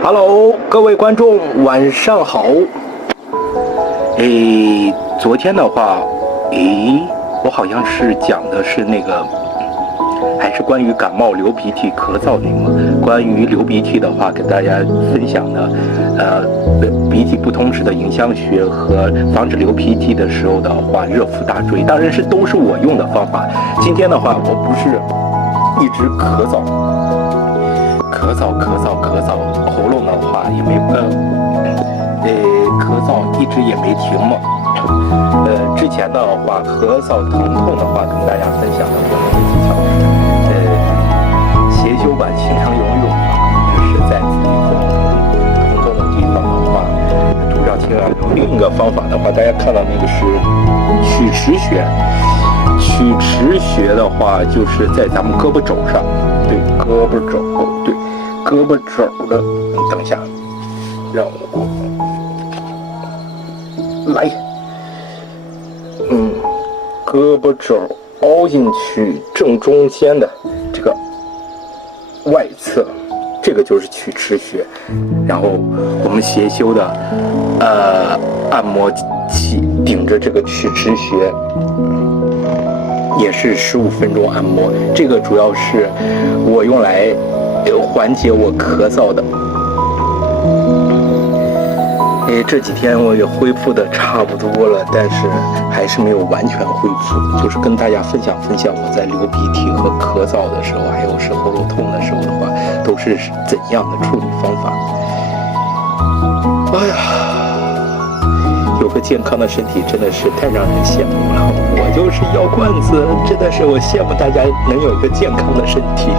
Hello，各位观众，晚上好。昨天的话，我好像是讲的是那个，还是关于感冒、流鼻涕、咳嗽那个。关于流鼻涕的话，给大家分享的，鼻涕不通时的迎香穴和防止流鼻涕的时候的话，热敷大椎，当然都是我用的方法。今天的话，我不是一直咳嗽，喉咙的话也没咳嗽一直也没停嘛。之前的话咳嗽疼痛的话，跟大家分享的我们的技巧是，邪修版形成游泳，就是在自己喉咙痛的地方的话，涂上清凉油。另一个方法的话，大家看到那个是曲池穴。曲池穴的话，就是在咱们胳膊肘上，对，胳膊肘的。等一下，让我来，胳膊肘凹进去正中间的这个外侧，这个就是曲池穴。然后我们邪修的按摩器顶着这个曲池穴。也是15分钟按摩，这个主要是我用来缓解我咳嗽的。这几天我也恢复的差不多了，但是还是没有完全恢复，就是跟大家分享我在流鼻涕和咳嗽的时候，还有是喉咙痛的时候的话，都是怎样的处理方法。哎呀，有个健康的身体真的是太让人羡慕了。我就是药罐子，真的是我羡慕大家能有一个健康的身体。